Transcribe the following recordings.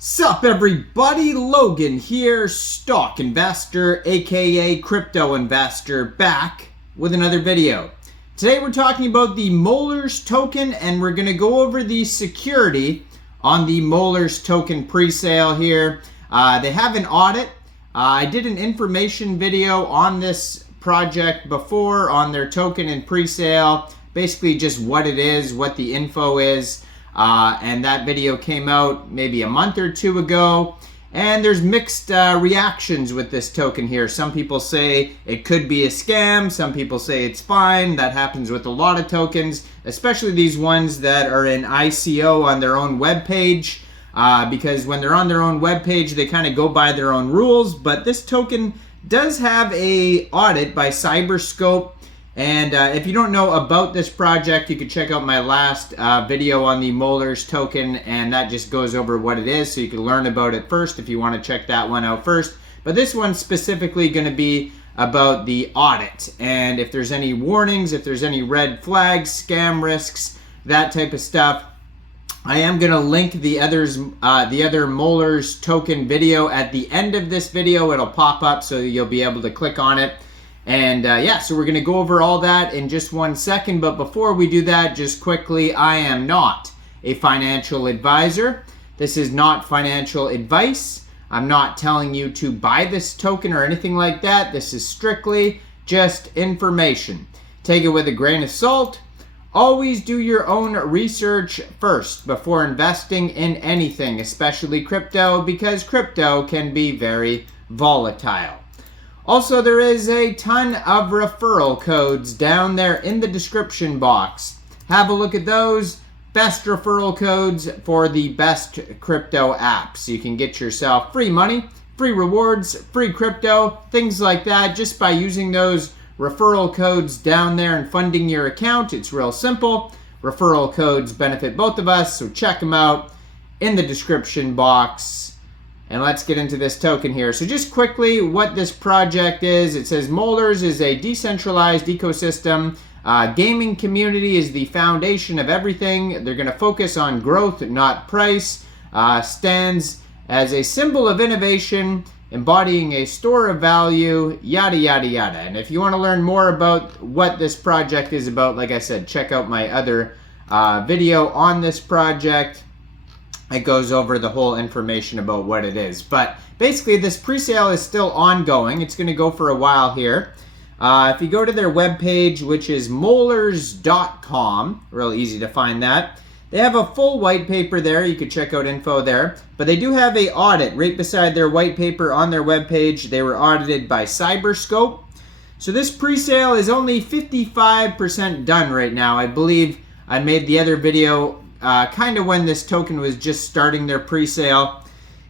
Sup everybody, Logan here, stock investor aka crypto investor, back with another video. Today we're talking about the MOLLARS token and we're going to go over the security on the MOLLARS token pre-sale here. They have an audit. I did an information video on this project before on their token and pre-sale, basically just what it is, what the info is. And that video came out maybe a month or two ago, and there's mixed reactions with this token here. Some people say it could be a scam, some people say it's fine. That happens with a lot of tokens, especially these ones that are in ICO on their own web page, because when they're on their own web page they kind of go by their own rules. But this token does have a audit by Cyberscope. And if you don't know about this project, you can check out my last video on the MOLLARS token, and that just goes over what it is, so you can learn about it first if you want to check that one out first. But this one's specifically going to be about the audit, and if there's any warnings, if there's any red flags, scam risks, that type of stuff. I am going to link the other MOLLARS token video at the end of this video. It'll pop up, so you'll be able to click on it. And yeah, so we're going to go over all that in just 1 second. But before we do that, just quickly, I am not a financial advisor. This is not financial advice. I'm not telling you to buy this token or anything like that. This is strictly just information. Take it with a grain of salt. Always do your own research first before investing in anything, especially crypto, because crypto can be very volatile. Also, there is a ton of referral codes down there in the description box. Have a look at those. Best referral codes for the best crypto apps. You can get yourself free money, free rewards, free crypto, things like that, just by using those referral codes down there and funding your account. It's real simple. Referral codes benefit both of us, so check them out in the description box. And let's get into this token here. So just quickly, what this project is, it says MOLLARS is a decentralized ecosystem. Gaming community is the foundation of everything. They're going to focus on growth, not price. Stands as a symbol of innovation, embodying a store of value, yada, yada, yada. And if you want to learn more about what this project is about, like I said, check out my other video on this project. It goes over the whole information about what it is. But basically, this pre-sale is still ongoing. It's going to go for a while here. If you go to their webpage, which is mollars.com, real easy to find that. They have a full white paper there. You could check out info there. But they do have an audit right beside their white paper on their webpage. They were audited by Cyberscope. So this pre-sale is only 55% done right now. I believe I made the other video kind of when this token was just starting their pre-sale.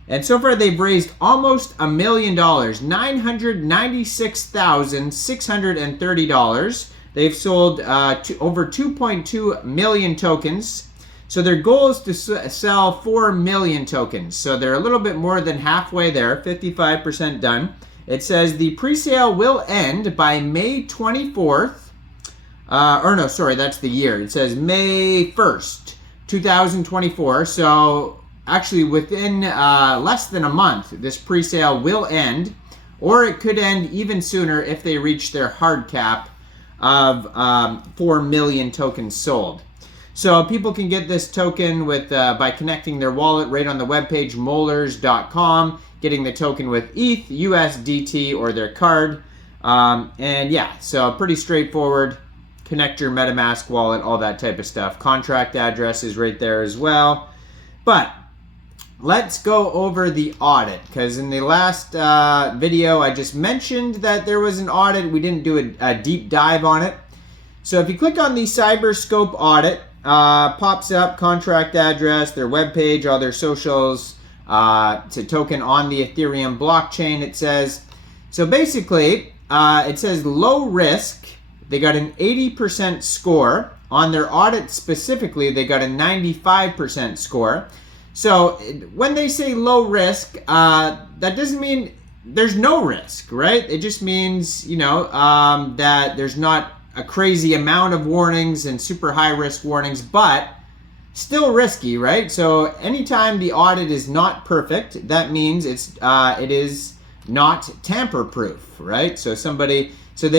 And so far they've raised almost $1 million, $996,630. They've sold over 2.2 million tokens. So their goal is to sell 4 million tokens. So they're a little bit more than halfway there, 55% done. It says the pre-sale will end by May 24th. Or no, sorry, that's the year. It says May 1st. 2024, so actually within less than a month, this pre-sale will end, or it could end even sooner if they reach their hard cap of 4 million tokens sold. So people can get this token with by connecting their wallet right on the webpage, mollars.com, getting the token with ETH, USDT, or their card. And yeah, so pretty straightforward. Connect your MetaMask wallet, all that type of stuff. Contract address is right there as well. But let's go over the audit, because in the last video I just mentioned that there was an audit. We didn't do a deep dive on it. So if you click on the Cyberscope audit, pops up contract address, their webpage, all their socials. It's a token on the Ethereum blockchain, it says. So basically, it says low risk. They got an 80% score. On their audit specifically, they got a 95% score. So when they say low risk, that doesn't mean there's no risk, right? It just means, you know, that there's not a crazy amount of warnings and super high risk warnings, but still risky, right? So anytime the audit is not perfect, that means it is not tamper-proof, right? So they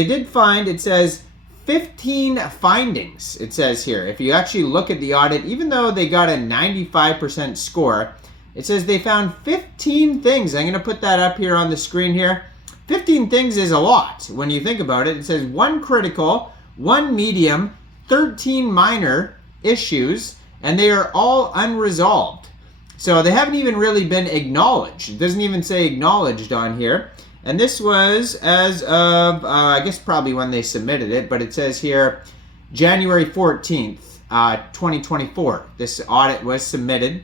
did find, it says 15 findings, it says here. If you actually look at the audit, even though they got a 95% score, it says they found 15 things. I'm going to put that up here on the screen here. 15 things is a lot when you think about it. It says 1 critical, 1 medium, 13 minor issues, and they are all unresolved. So they haven't even really been acknowledged. It doesn't even say acknowledged on here. And this was as of, I guess probably when they submitted it, but it says here January 14th, 2024. This audit was submitted,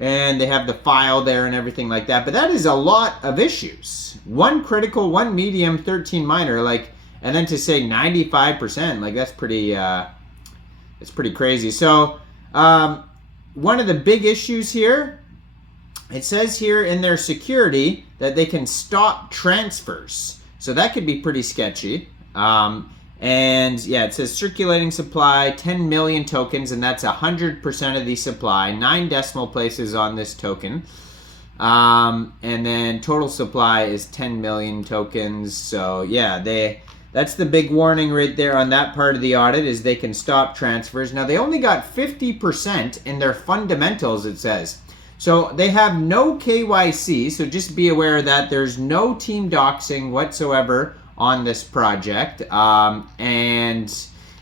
and they have the file there and everything like that. But that is a lot of issues. 1 critical, 1 medium, 13 minor, like, and then to say 95%, like that's pretty crazy. So one of the big issues here, it says here in their security that they can stop transfers. So that could be pretty sketchy. And yeah, it says circulating supply, 10 million tokens, and that's 100% of the supply. 9 decimal places on this token. And then total supply is 10 million tokens. So yeah, that's the big warning right there on that part of the audit, is they can stop transfers. Now, they only got 50% in their fundamentals, it says. So they have no KYC, so just be aware that there's no team doxing whatsoever on this project. And,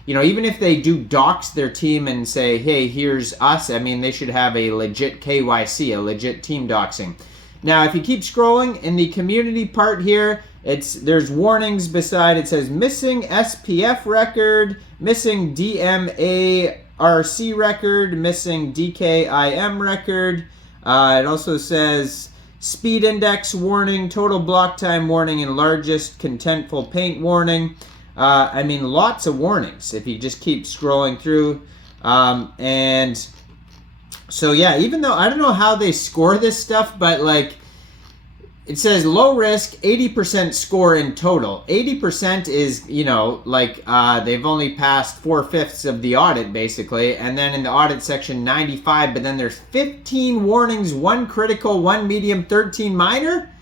you know, even if they do dox their team and say, hey, here's us, I mean, they should have a legit KYC, a legit team doxing. Now, if you keep scrolling in the community part here, there's warnings beside. It says missing SPF record, missing DMARC record, missing DKIM record. It also says speed index warning, total block time warning, and largest contentful paint warning. I mean, lots of warnings if you just keep scrolling through. And so yeah, even though I don't know how they score this stuff, but like, it says low risk, 80% score in total. 80% is, you know, like they've only passed 4/5 of the audit basically. And then in the audit section, 95, but then there's 15 warnings, 1 critical, 1 medium, 13 minor.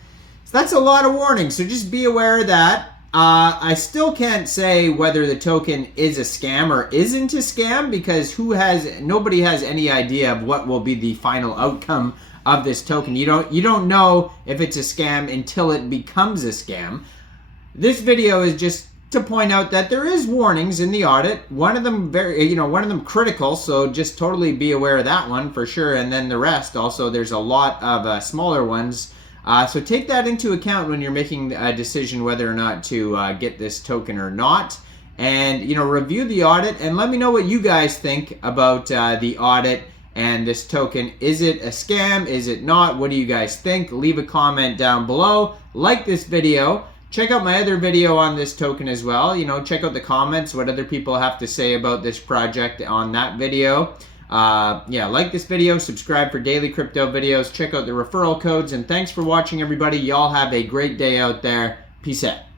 So that's a lot of warnings. So just be aware of that. I still can't say whether the token is a scam or isn't a scam, because nobody has any idea of what will be the final outcome of this token. You don't know if it's a scam until it becomes a scam. This video is just to point out that there is warnings in the audit. One of them one of them critical, so just totally be aware of that one for sure. And then the rest also, there's a lot of smaller ones. So take that into account when you're making a decision whether or not to get this token or not. And, you know, review the audit and let me know what you guys think about the audit and this token. Is it a scam? Is it not? What do you guys think? Leave a comment down below. Like this video. Check out my other video on this token as well. You know, check out the comments, what other people have to say about this project on that video. Yeah, like this video, subscribe for daily crypto videos, check out the referral codes, and thanks for watching, everybody. Y'all have a great day out there. Peace out.